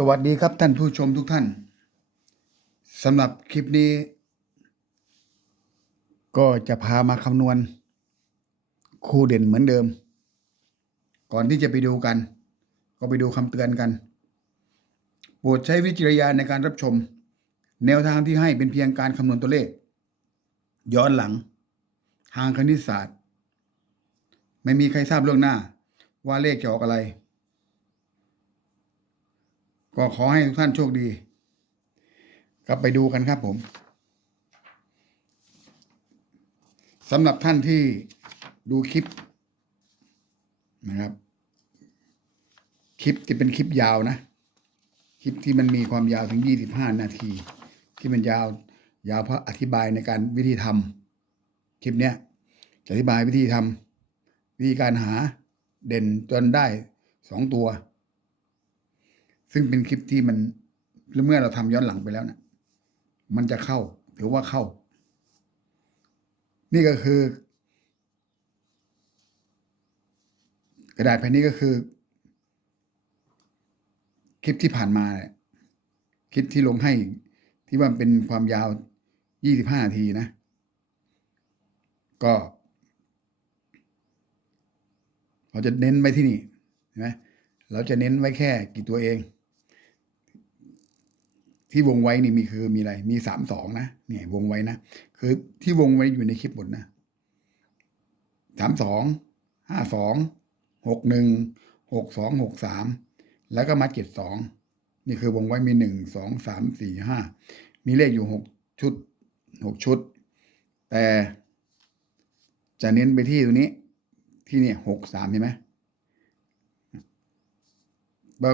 สวัสดีครับท่านผู้ชมทุกท่านสำหรับคลิปนี้ ก็จะพามาคำนวณ คู่เด่นเหมือนเดิม ก่อนที่จะไปดูกัน ก็ไปดูคำเตือนกันโปรดใช้วิจารณญาในการรับชม แนวทางที่ให้เป็นเพียงการคำนวณตัวเลข ย้อนหลัง ทางคณิตศาสตร์ ไม่มีใครทราบล่วงหน้า ว่าเลขจะออกอะไร ก็ขอให้ทุกท่านโชคดี กลับไปดูกันครับผมสำหรับท่านที่ดูคลิปนะครับ คลิปที่เป็นคลิปยาวนะ คลิปที่มันมีความยาวถึงยี่สิบห้านาที ที่มันยาวยาวเพราะอธิบายในการวิธีทำคลิปเนี้ยจะอธิบายวิธีทำวิธีการหาเด่นจนได้สองตัว ซึ่งเป็นคลิปที่มันเมื่อเราทำย้อนหลังไปแล้วนะมันจะเข้าถือว่าเข้า นี่ก็คือ กระดาษแผ่นนี้ก็คือ คลิปที่ผ่านมาเนี่ยคลิปที่ลงให้ที่ว่าเป็นความยาวยี่สิบห้านาทีนะ ก็เราจะเน้นไว้ที่นี่เห็นไหมเราจะเน้นไว้แค่กี่ตัวเอง ที่วงไว้นี่มีคือมีอะไร มีสามสองนะเนี่ยวงไว้นะคือที่วงไว้อยู่ในคลิปหมดนะสามสองห้าสองหกหนึ่งหกสองหกสามแล้วก็มาเจ็ดสองนี่คือวงไว้มีหนึ่งสองสามสี่ห้ามีเลขอยู่หกชุดหกชุด แต่จะเน้นไปที่ตัวนี้ ที่เนี่ยหกสามเห็นไหมบ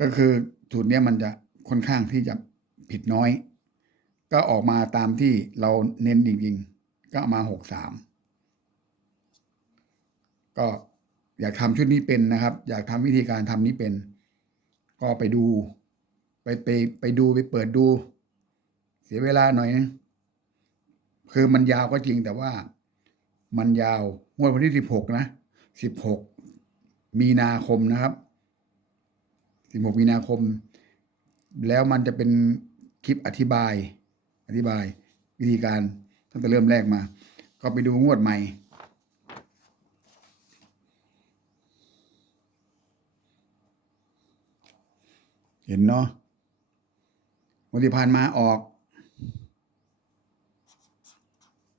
ก็คือสูตรนี้มันจะค่อนข้างที่จะผิดน้อย ก็ออกมาตามที่เราเน้นจริงๆ ก็มาหกสามก็อยากทำชุดนี้เป็นนะครับ อยากทำวิธีการทำนี้เป็น ก็ไปดู ไปไปไปดูไปเปิดดู เสียเวลาหน่อยนะคือมันยาวก็จริงแต่ว่ามันยาวงวดวันที่สิบหกนะสิบหกมีนาคมนะครับ สิบหกมีนาคม แล้วมันจะเป็นคลิปอธิบาย อธิบาย วิธีการตั้งแต่เริ่มแรกมา ก็ไปดูงวดใหม่ เห็นเนาะวันที่ผ่านมาออก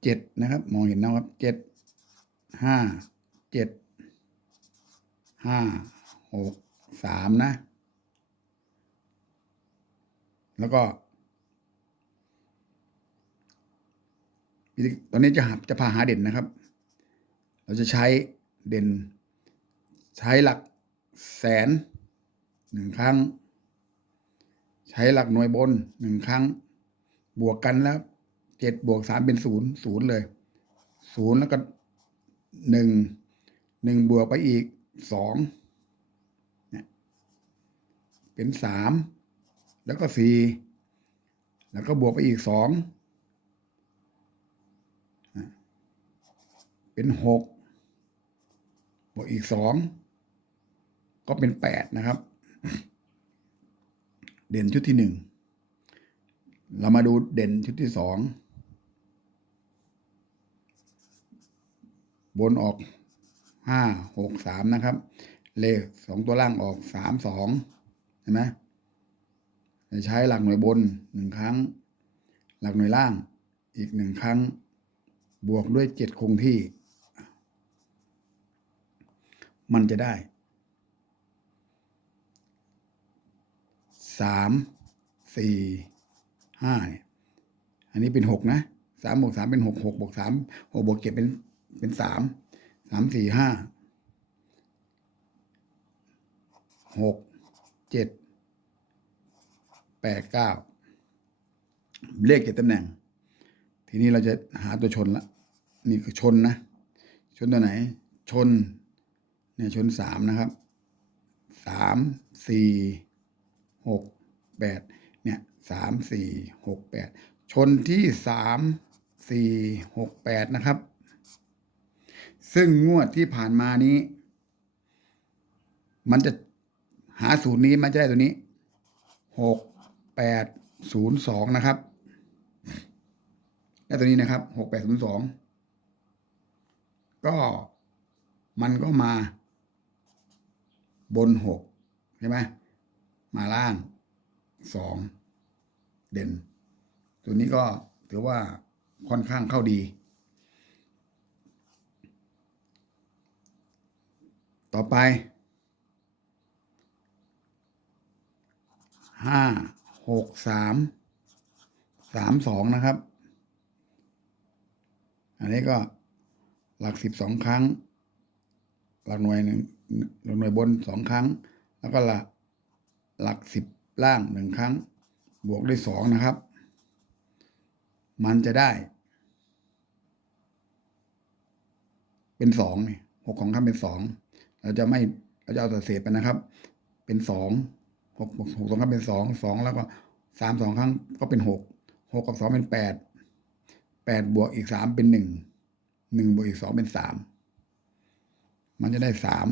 เจ็ดนะครับ มองเห็นนะครับเจ็ดห้าเจ็ดห้าหกสามนะ แล้วก็ตอนนี้จะหาจะพาหาเด่นนะครับ เราจะใช้เด่น ใช้หลักแสนหนึ่งครั้ง ใช้หลักหน่วยบนหนึ่งครั้ง บวกกันแล้วเจ็ดบวกสามเป็นศูนย์ศูนย์เลยศูนย์แล้วก็หนึ่งหนึ่งบวกไปอีกสองเป็นสาม แล้วก็สี่แล้วก็บวกไปอีกสองเป็นหกบวกอีกสองก็เป็นแปดนะครับ เด่นชุดที่หนึ่งเรามาดูเด่นชุดที่สองบนออกห้าหกสามนะครับ เลขสองตัวล่างออกสามสองเห็นไหม ใช้หลักหน่วยบนหนึ่งครั้ง หลักหน่วยล่างอีกหนึ่งครั้ง บวกด้วยเจ็ดคงที่ มันจะได้สามสี่ห้าอันนี้เป็นหกนะสามบวกสามเป็นหกหกบวกสามหกบวกเจ็ดเป็นเป็นสามสามสี่ห้าหกเจ็ด แปดเก้าเลขเจ็ดตำแหน่ง ทีนี้เราจะหาตัวชนละ นี่คือชนนะ ชนตัวไหน ชน เนี่ยชนสามนะครับสามสี่หกแปดเนี่ยสามสี่หกแปดชนที่สามสี่หกแปดนะครับ ซึ่งงวดที่ผ่านมานี้ มันจะหาศูนย์นี้มันจะได้ตัวนี้หก แปดศูนย์สองนะครับได้ตัวนี้นะครับหกแปดศูนย์สองก็มันก็มาบนหกใช่ไหมมาล่างสองเด่น ตัวนี้ก็ถือว่าค่อนข้างเข้าดี ต่อไปห้า หกสามสามสองนะครับ อันนี้ก็หลักสิบสองครั้ง หลักหน่วยหนึ่งหลักหน่วยบนสองครั้ง แล้วก็หลักหลักสิบล่างหนึ่งครั้ง บวกด้วยสองนะครับ มันจะได้ เป็นสองหกของคำเป็นสองเราจะไม่เราจะเอาแต่เศษไปนะครับ เป็นสอง หกหกสองครั้งเป็นสองสองแล้วก็สามสองครั้งก็เป็นหกหกกับสองเป็นแปดแปดบวกอีกสามเป็นหนึ่งหนึ่งบวกอีกสองเป็นสามมันจะได้สาม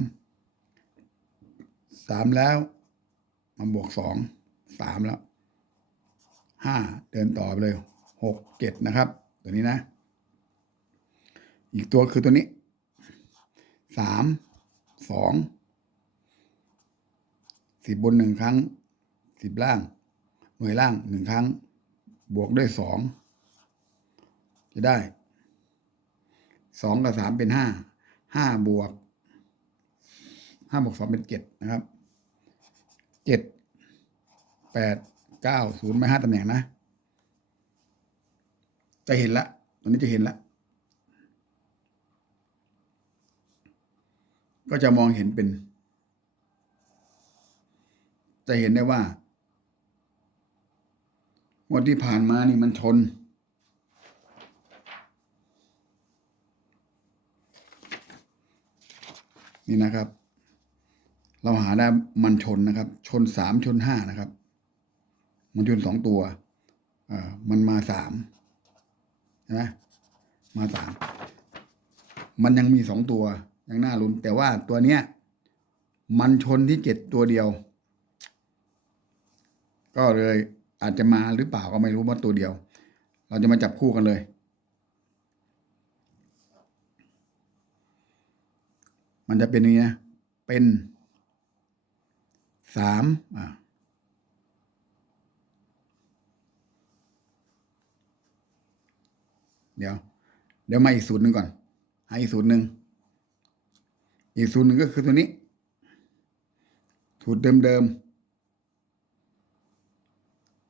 สามแล้วมาบวกสองสามแล้วห้าเดินต่อไปเลยหกเจ็ดนะครับ ตัวนี้นะ อีกตัวคือตัวนี้สามสอง สิบบนหนึ่งครั้ง สิบล่าง หน่วยล่างหนึ่งครั้ง บวกด้วยสองจะได้สองกับสามเป็นห้าห้าบวกห้าบวกสองเป็นเจ็ดนะครับเจ็ดแปดเก้าศูนย์ไม่ห้าตำแหน่งนะ จะเห็นละตอนนี้จะเห็นละ ก็จะมองเห็นเป็น จะเห็นได้ว่างวดที่ผ่านมานี่มันชน นี่นะครับ เราหาได้มันชนนะครับ ชนสามชนห้านะครับ มันชนสองตัวอ่ามันมาสามใช่ไหมมาสามมันยังมีสองตัวยังน่าลุ้นแต่ว่าตัวเนี้ย มันชนที่เจ็ดตัวเดียว ก็เลยอาจจะมาหรือเปล่าก็ไม่รู้ว่าตัวเดียว เราจะมาจับคู่กันเลย มันจะเป็นอย่างนี้นะเป็นสามอ่าเดี๋ยว เดี๋ยวมาอีกสูตรหนึ่งก่อน ให้อีกสูตรหนึ่งอีกสูตรหนึ่งก็คือตัวนี้ สูตรเดิมๆ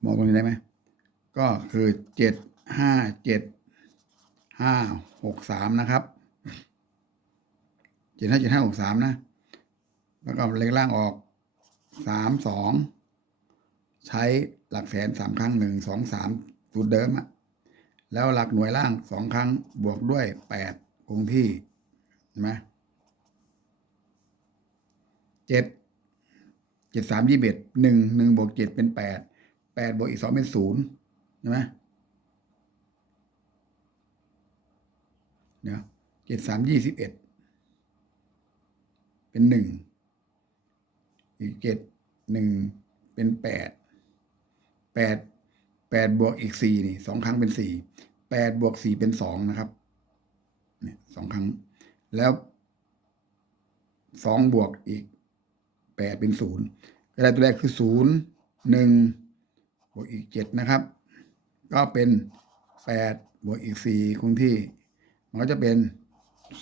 มองตรงนี้ได้ไหม ก็คือเจ็ดห้าเจ็ดห้าหกสามนะครับเจ็ดห้าเจ็ดห้าหกสามนะ แล้วก็เล็กล่างออกสามสองใช้หลักแสนสามครั้งหนึ่งสองสามสูตรเดิมอะแล้วหลักหน่วยล่างสองครั้งบวกด้วยแปดคงที่เห็นไหมเจ็ดเจ็ดสามยี่สิบเอ็ดหนึ่งหนึ่งบวกเจ็ดเป็นแปด แปดบวกอีกสองเป็นศูนย์ใช่ไหมเดี๋ยวเจ็ดสามยี่สิบเอ็ดเป็นหนึ่งอีกเจ็ดหนึ่งเป็นแปดแปดแปดบวกอีกสี่นี่สองครั้งเป็นสี่แปดบวกสี่เป็นสองนะครับเนี่ยสองครั้ง แล้วสองบวกอีกแปดเป็นศูนย์ก็ได้ตัวแรกคือศูนย์หนึ่ง วกอีกเจ็ดนะครับ ก็เป็นแปดบวกอีกสี่คงที่ มันก็จะเป็น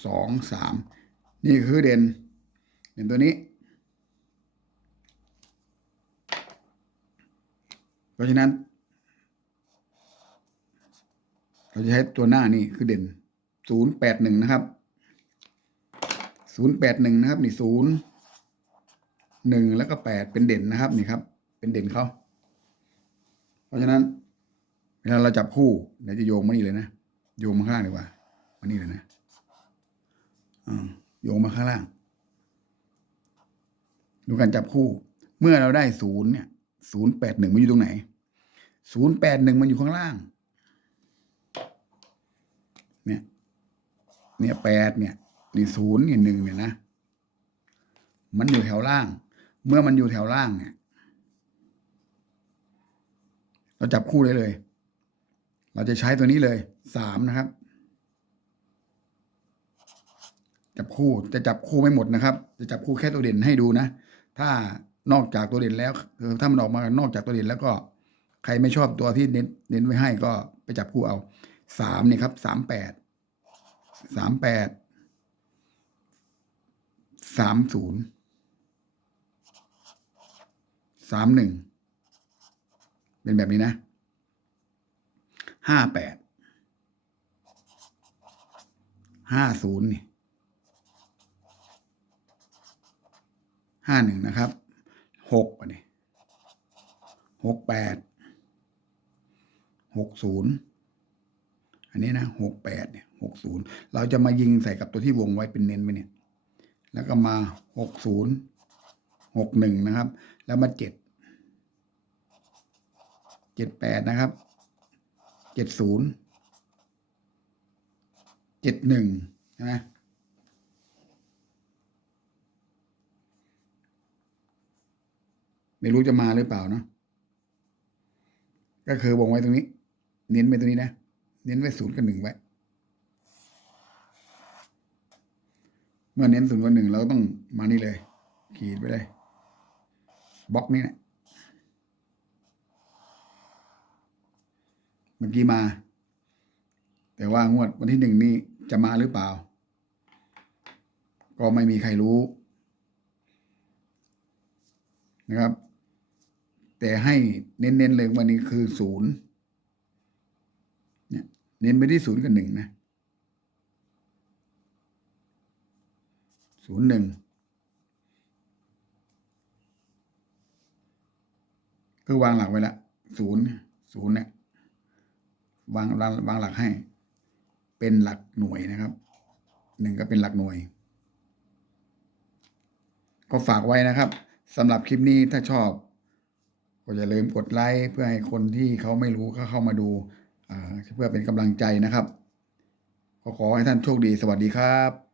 สองสามนี่คือเด่น เด่นตัวนี้ เพราะฉะนั้น เราจะใช้ตัวหน้านี่คือเด่นศูนย์แปดหนึ่งนะครับศูนย์แปดหนึ่งนะครับ นี่ศูนย์หนึ่งแล้วก็แปดเป็นเด่นนะครับ นี่ครับ เป็นเด่นเขา เพราะฉะนั้น เวลาเราจับคู่เดี๋ยวจะโยงมานี่เลยนะ โยงมาข้างล่างดีกว่ามานี่เลยนะโยงมาข้างล่าง ดูการจับคู่ เมื่อเราได้ศูนย์เนี่ยศูนย์แปดหนึ่งมันอยู่ตรงไหนศูนย์แปดหนึ่งมันอยู่ข้างล่าง เนี่ย เนี่ยแปดเนี่ยนี่ศูนย์เนี่ยหนึ่งเนี่ยนะ มันอยู่แถวล่าง เมื่อมันอยู่แถวล่างเนี่ย เราจับคู่ได้เลย เราจะใช้ตัวนี้เลยสามนะครับ จับคู่จะจับคู่ไม่หมดนะครับ จะจับคู่แค่ตัวเด่นให้ดูนะ ถ้านอกจากตัวเด่นแล้วเออถ้ามันออกมานอกจากตัวเด่นแล้วก็ ใครไม่ชอบตัวที่เน้นเน้นไว้ให้ก็ไปจับคู่เอาสามนี่ครับสามแปดสามแปดสามศูนย์สามหนึ่ง เป็นแบบนี้นะห้าแปดห้าศูนย์นี่ห้าหนึ่งนะครับหกอันนี้หกแปดหกศูนย์อันนี้นะหกแปดเนี่ยหกศูนย์เราจะมายิงใส่กับตัวที่วงไว้เป็นเน้นไว้เนี่ย แล้วก็มาหกศูนย์หกหนึ่งนะครับ แล้วมาเจ็ด เจ็ดแปดนะครับ เจ็ดศูนย์เจ็ดหนึ่งใช่ไหมไม่รู้จะมาหรือเปล่าเนาะก็คือวงไว้ตรงนี้ เน้นไว้ตรงนี้นะ เน้นไว้ศูนย์กับหนึ่งไว้ เมื่อเน้นศูนย์กับหนึ่งเราก็ต้องมานี่เลย ขีดไปเลยบล็อกนี้นะ เมื่อกี้มา แต่ว่างวดวันที่หนึ่งนี้จะมาหรือเปล่า ก็ไม่มีใครรู้ นะครับ แต่ให้เน้นๆเลยวันนี้คือศูนย์เนี่ยเน้นไปที่ศูนย์กับหนึ่งนะศูนย์หนึ่งคือวางหลักไว้ละศูนย์ศูนย์เนี่ย วางวางวางหลักให้ เป็นหลักหน่วยนะครับหนึ่งก็เป็นหลักหน่วย ก็ฝากไว้นะครับสำหรับคลิปนี้ถ้าชอบ ก็อย่าลืมกดไลค์เพื่อให้คนที่เขาไม่รู้เขาเข้ามาดูเพื่อเป็นกำลังใจนะครับ ก็ขอให้ท่านโชคดีสวัสดีครับ